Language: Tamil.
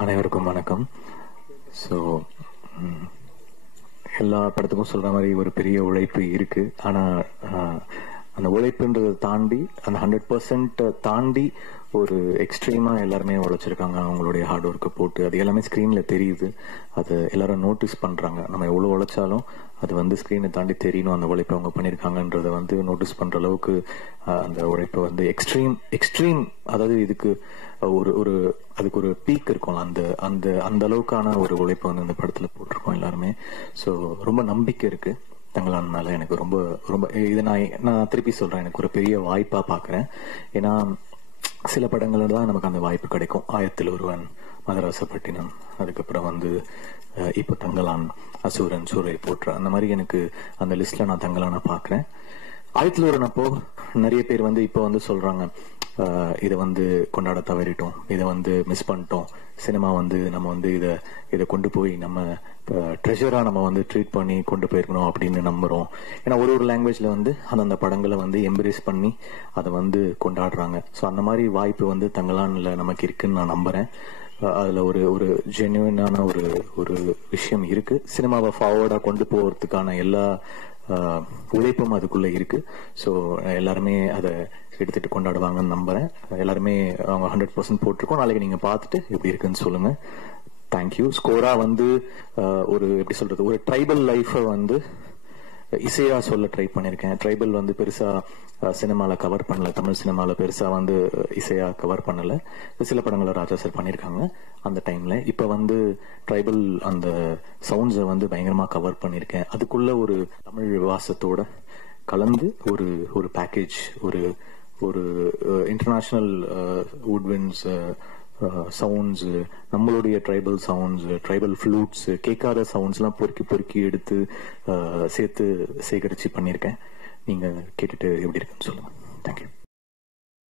அனைவருக்கும் வணக்கம். ஸோ எல்லா படத்துக்கும் சொல்ற மாதிரி ஒரு பெரிய உழைப்பு இருக்கு. ஆனா அந்த உழைப்புன்றதை தாண்டி அந்த 100% தாண்டி ஒரு எக்ஸ்ட்ரீமா எல்லாருமே உழைச்சிருக்காங்க. அவங்களுடைய ஹார்ட் ஒர்க்கை போட்டு அது எல்லாமே ஸ்க்ரீன்ல தெரியுது. அது எல்லாரும் நோட்டீஸ் பண்றாங்க. நம்ம எவ்வளவு உழைச்சாலும் அது வந்து ஸ்க்ரீனை தாண்டி தெரியணும் அந்த உழைப்பை அவங்க பண்ணியிருக்காங்கன்றத வந்து நோட்டீஸ் பண்ற அளவுக்கு அந்த உழைப்பை வந்து எக்ஸ்ட்ரீம் அதாவது இதுக்கு ஒரு அதுக்கு ஒரு பீக் இருக்கும். அந்த அந்த அந்த அளவுக்கான ஒரு உழைப்பை வந்து இந்த படத்துல போட்டிருக்கோம் எல்லாருமே. ஸோ ரொம்ப நம்பிக்கை இருக்கு தங்களான் மேல. எனக்கு ரொம்ப ரொம்ப இதை நான் திருப்பி சொல்றேன், எனக்கு ஒரு பெரிய வாய்ப்பா பாக்குறேன். ஏன்னா சில படங்கள்ல தான் நமக்கு அந்த வாய்ப்பு கிடைக்கும். ஆயிரத்தில் ஒருவன், மதராசப்பட்டினம், அதுக்கப்புறம் வந்து இப்போ தங்கலான், அசூரன், சூரை போற்ற, அந்த மாதிரி எனக்கு அந்த லிஸ்ட்ல நான் தங்கலான பாக்குறேன். ஆயிரத்தில் ஒருவன் அப்போ நிறைய பேர் வந்து இப்போ வந்து சொல்றாங்க, இதை வந்து கொண்டாட தவறிட்டோம், இதை வந்து மிஸ் பண்ணிட்டோம், சினிமா வந்து நம்ம வந்து இதை கொண்டு போய் நம்ம ட்ரெஷரா நம்ம வந்து ட்ரீட் பண்ணி கொண்டு போயிருக்கணும் அப்படின்னு நம்புறோம். ஏன்னா ஒரு லாங்குவேஜ்ல வந்து அந்த படங்களை வந்து எம்ப்ரேஸ் பண்ணி அதை வந்து கொண்டாடுறாங்க. ஸோ அந்த மாதிரி வாய்ப்பு வந்து தங்கலான்ல நமக்கு இருக்குன்னு நான் நம்புறேன். அதுல ஒரு ஜென்யூனான ஒரு விஷயம் இருக்கு. சினிமாவை ஃபார்வர்டா கொண்டு போறதுக்கான எல்லா உழைப்பும் அதுக்குள்ள இருக்கு. ஸோ எல்லாருமே அதை எடுத்துட்டு கொண்டாடுவாங்கன்னு நம்புறேன். எல்லாருமே அவங்க 100% போட்டிருக்கோம். நாளைக்கு நீங்க பார்த்துட்டு எப்படி இருக்குன்னு சொல்லுங்க. தேங்க்யூ. ஸ்கோரா வந்து ஒரு எப்படி சொல்றது, ஒரு ட்ரைபல் லைஃபை வந்து இசையா சொல்ல ட்ரை பண்ணிருக்கேன். ட்ரைபல் வந்து பெருசா சினிமால கவர் பண்ணல, தமிழ் சினிமால பெருசா வந்து இசையா கவர் பண்ணல. சில படங்களை ராஜா சார் பண்ணிருக்காங்க அந்த டைம்ல. இப்ப வந்து ட்ரைபல் அந்த சவுண்ட்ஸை வந்து பயங்கரமா கவர் பண்ணிருக்கேன். அதுக்குள்ள ஒரு தமிழ் வாசத்தோட கலந்து ஒரு பேக்கேஜ், ஒரு இன்டர்நேஷனல் வுட்விண்ட்ஸ் சவுண்ட்ஸ், நம்மளுடைய ட்ரைபல் சவுண்ட்ஸ், ட்ரைபல் ஃப்ளூட்ஸ், கேட்காத சவுண்ட்ஸ் எல்லாம் பொறுக்கி எடுத்து சேர்த்து சேகரிச்சு பண்ணியிருக்கேன். நீங்க கேட்டுட்டு எப்படி இருக்குன்னு சொல்லுங்க. தேங்க்யூ.